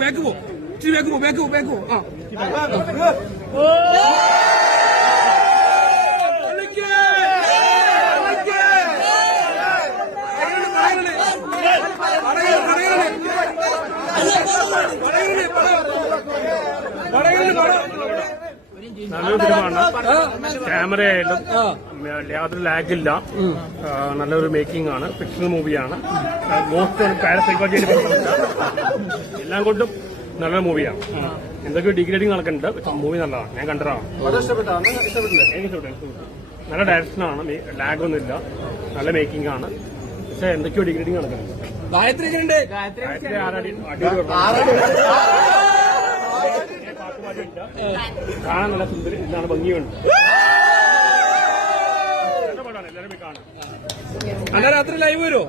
Back പോ നല്ലൊരു ഫിലിമാണ്. ക്യാമറയായാലും യാതൊരു ലാഗില്ല. നല്ലൊരു മേക്കിംഗ് ആണ്. ഫിക്ഷണൽ മൂവിയാണ്. മോസ്റ്റ് പാരസൈക്കോളജിയിൽ എല്ലാം കൊണ്ടും നല്ലൊരു മൂവിയാണ്. എന്തൊക്കെയോ ഡിഗ്രേഡിങ് നടക്കുന്നുണ്ട്. പക്ഷെ മൂവി നല്ലതാണ്. ഞാൻ കണ്ടതാണ്. എനിക്ക് നല്ല ഡയറക്ഷനാണ്. ലാഗൊന്നുമില്ല. നല്ല മേക്കിംഗ് ആണ്. പക്ഷെ എന്തൊക്കെയോ ഡിഗ്രേഡിങ് നടക്കുന്നുണ്ട്. കാണാൻ നല്ല സുന്ദരി ഇതാണ്, ഭംഗിയുണ്ട്. നല്ല പടമാണ്. എല്ലാവരും പോയി കാണാം. അല്ല രാത്രി ലൈവ് വരുമോ?